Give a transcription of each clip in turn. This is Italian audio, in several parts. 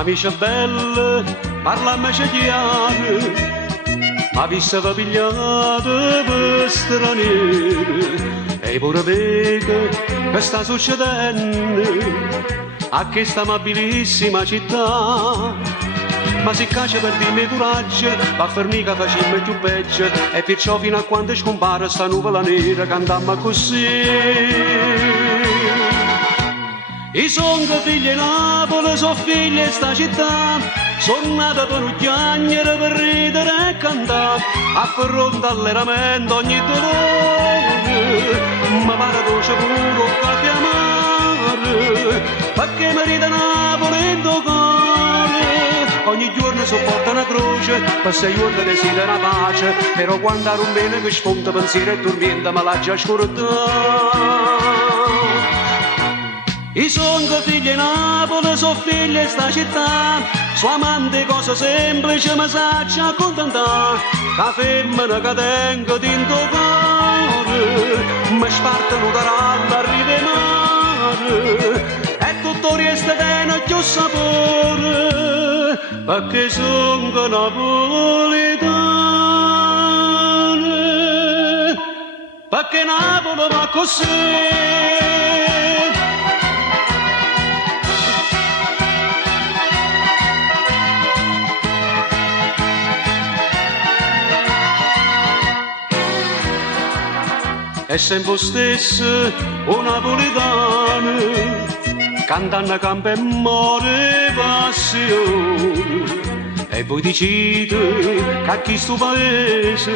Amici belli, parlamici chiaro, ma vi stava pigliato per stranieri, e pure vedi che sta succedendo a questa amabilissima città. Ma si caccia per dirmi coraggio, va a formica facciamo più peggio, e perciò fino a quando scompare sta nuvola nera cantammo così. I son figli di Napoli, sono figli di sta città, sono nata per un chiagnere, per ridere e cantare, a fronte all'eramento ogni dolore, ma pare dolce pure a chiamare, perché mi ride Napoli in tuo cuore, ogni giorno sopporta una croce, per 6 giorni desidera pace, però quando ha un bene che sfonda pensiero e tormenta, ma l'ha già scordata. I son figli di Napoli, sono figli di sta città, sono amanti cose semplici ma sacci accontentare, che femmina che tengo dentro cuore, mi spartano da ralla a ridemare, e tutto resta bene più sapore, perché sono napoletane, perché Napoli va così. È sempre stesso un napoletano, cantando campo e more passione, e poi decide che a chi sto paese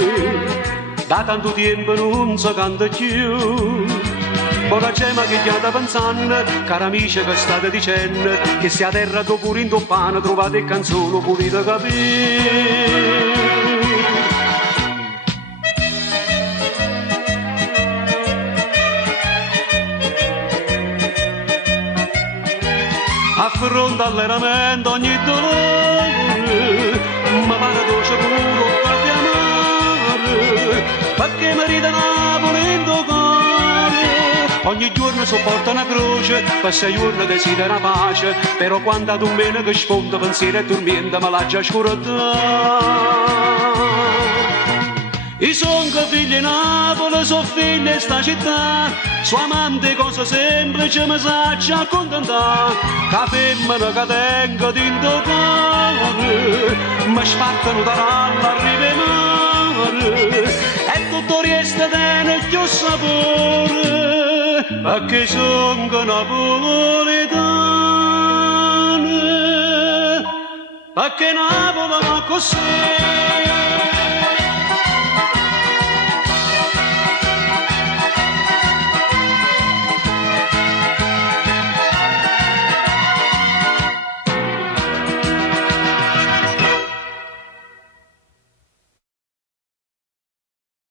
da tanto tempo non si canta più. Poi la gema che state pensando, cari amici che state dicendo, che se a terra dopo pure in toppano trovate canzoni pulite capire. A fronte all'eramento ogni dolore, ma pare dolce pure a chiamare, perché mi ride Napoli in tuo cuore, ogni giorno sopporta una croce, per 6 giorni desidera pace, però quando ad un bene che sfonda pensiero e tormenta, ma l'ha già scordata. I son figli di Napoli, sono figli di sta città, sono amanti cose semplici ma sacci accontentare, che femmina che tengo dentro cuore, mi spartano da ralla a ridemare, e tutto resta bene più sapore, perché sono napoletane, perché Napoli va così.